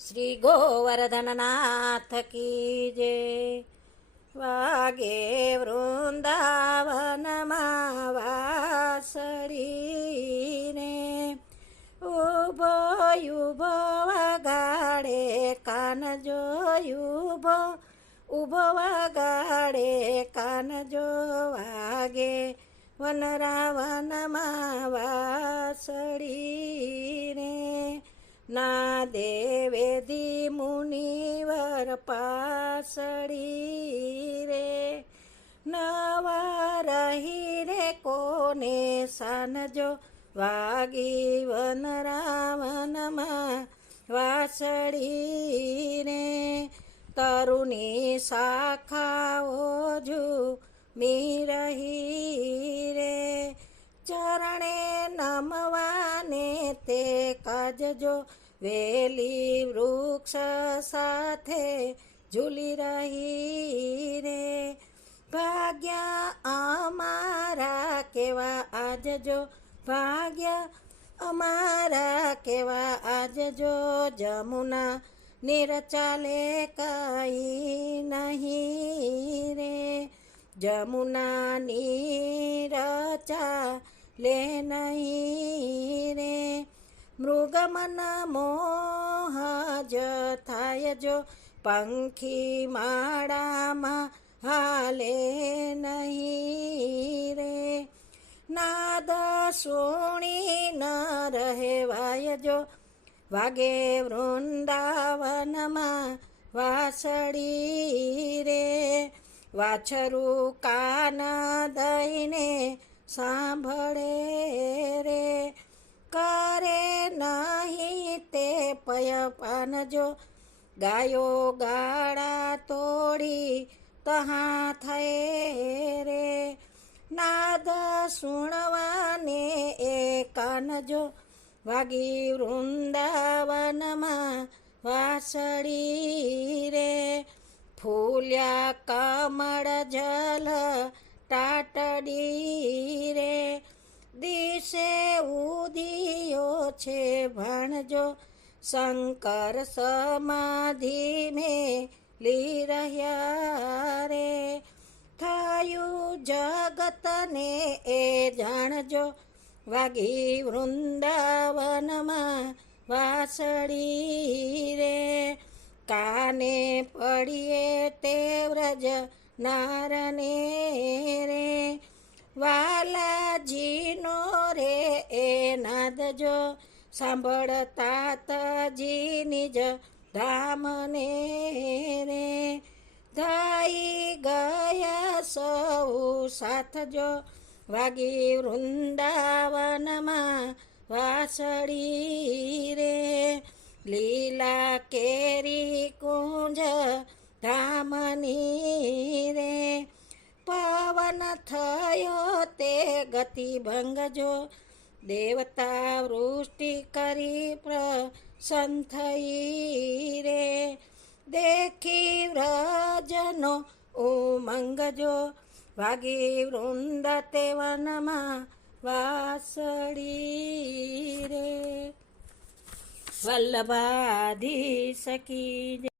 શ્રી ગોવર્ધનનાથ કી જય. વાગે વૃંદાવનમાં વાસળીને ઉભો ઉભો વગાડે કાનજો ઉભો ઉભો વગાડે કાનજો વાગે વનરાવનમાં વાસળીને ના દેવેદી મુનિવર પાસળી રે નવા રહી રે કોને સાનજો વાગી વનરાવનમાં વાસળી રે તરુની શાખાઓ ઝૂમી રહી રે ચરણે નમવાને તે કાજજો વેલી વૃક્ષ સાથે ઝૂલી રહી રે ભાગ્યા અમારા કેવા આજજો ભાગ્યા અમારા કેવા આજજો જમુના નિરચાલે કઈ નહીં રે જમુના નિરચાલે નહીં રે મૃગમન મોહ જ થાય જો પંખી માળામાં હાલે નહીં રે નાદ સુણી ન રહેવાય જો વાગે વૃંદાવનમાં વાસળી રે વાછરું કાન દઈને સાંભળે રે કરે નહીં તે પયપાન જો ગાયો ગાળા તોડી તહાં થયે રે નાદ સુણવાને એ કાન જો વાગી વૃંદાવનમાં વાસળી રે ફૂલ્યા કમળ જલ ટાટડી રે દિશે ઉદિયો છે ભણજો શંકર સમાધિ મેલી રહ્યા રે થયું જગતને એ જાણજો વાગી વૃંદાવનમાં વાસળી રે કાને પડીએ તે વ્રજ નારને રે વાલાજીનો રે એ નાદજો સાંભળતા તજીની જ ધામને રે થઈ ગયા સૌ સાથજો વાગી વૃંદાવનમાં વાસળી રે લીલા કેરી કુંજ ધામની રે પવન થયો તે ગતિ ભંગજો દેવતા વૃષ્ટિ કરી પ્રસન્ન થઈ રે દેખી વ્રજનો ઉમંગજો વાગી વૃંદ તે વનમાં વાસળી રે વલ્લભાધીશ કી જય.